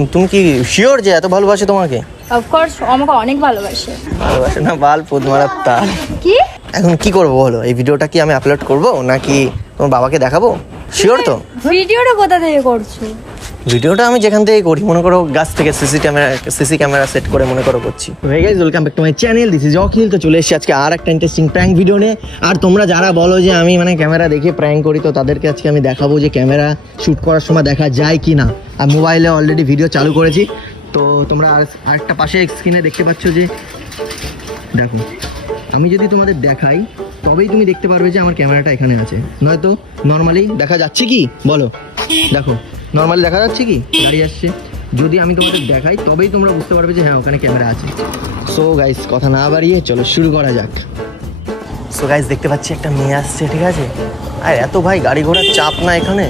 তুমি কি শিওর যে এত ভালোবাসে তোমাকে? অফকোর্স আমাকে অনেক ভালোবাসে। ভালোবাসে না বাল পোদ মারার তাল। কি এখন কি করবো বলো, এই ভিডিওটা কি আমি আপলোড করবো নাকি তোমার বাবাকে দেখাবো? শিওর তো? ভিডিওটা কোথা থেকে করছো? ভিডিওটা আমি যেখান থেকে করি, মনে করো গাছ থেকে সিসি ক্যামেরা সেট করে মনে করো করছি। Hey guys, welcome back to my channel, this is Akhil. তো চলে এসেছি আজকে আর একটা ইন্টারেস্টিং প্র্যাঙ্ক ভিডিও নিয়ে। আর তোমরা যারা বলো যে আমি ক্যামেরা দেখে প্র্যাঙ্ক করি, তো তাদেরকে আজকে আমি দেখাবো যে ক্যামেরা শ্যুট করার সময় দেখা যায় কি না। আর মোবাইলে অলরেডি ভিডিও চালু করেছি। তো তোমরা আরেকটা পাশে স্ক্রিনে দেখতে পাচ্ছ যে, দেখো আমি যদি তোমাদের দেখাই তবেই তুমি দেখতে পারবে যে আমার ক্যামেরাটা এখানে আছে, নয়তো নর্মালি দেখা যাচ্ছে কি বলো? দেখো নর্মালি দেখা যাচ্ছে কি গাড়ি আসছে, যদি আমি তোমাদের দেখাই তবেই তোমরা বুঝতে পারবে যে হ্যাঁ ওখানে ক্যামেরা আছে। সো গাইস, কথা না বাড়িয়ে চলো শুরু করা যাক। সো গাইস, দেখতে পাচ্ছি একটা মেয়ে আসছে, ঠিক আছে? আর এত ভাই গাড়ি ঘোড়ার চাপ না এখানে,